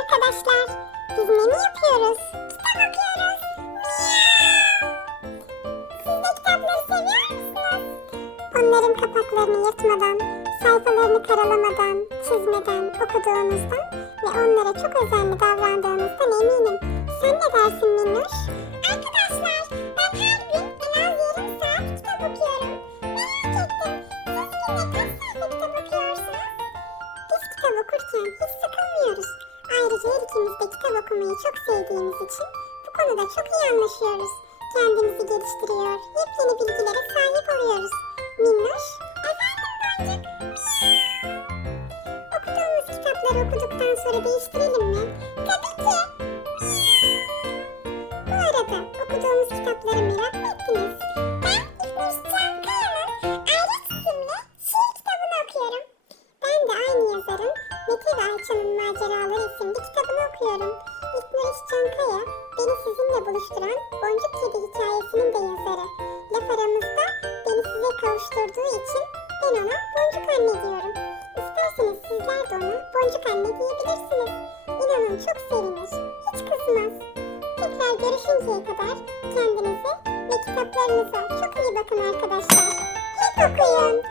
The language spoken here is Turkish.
arkadaşlar. Biz ne yapıyoruz? Kitap okuyoruz. Siz de kitapları seviyor musunuz? Onların kapaklarını yırtmadan, sayfalarını karalamadan, çizmeden okuduğunuzdan ve onlara çok özenli davrandığınızdan eminim. Sen ne dersin Minnoş? Arkadaşlar ben her gün en az yarım kitap okuyorum. Merak. Siz günde kaç kitap okuyorsunuz? Biz kitap okurken hiç. Ayrıca her ikimiz de kitap okumayı çok sevdiğimiz için bu konuda çok iyi anlaşıyoruz. Kendimizi geliştiriyor, yepyeni bilgilere sahip oluyoruz. Minnoş, efendim Boncuk. Okuduğumuz kitapları okuduktan sonra değiştirelim mi? Tabii ki. Bu arada okuduğumuz kitapları Ayça'nın Maceraları isimli kitabını okuyorum. İlknur Çankaya beni sizinle buluşturan Boncuk Kedi hikayesinin de yazarı. Laf aramızda beni size kavuşturduğu için ben ona Boncuk Anne diyorum. İsterseniz sizler de ona Boncuk Anne diyebilirsiniz. İnanın çok sevinir, hiç kızmaz. Tekrar görüşünceye kadar kendinize ve kitaplarınıza çok iyi bakın arkadaşlar. Hep okuyun,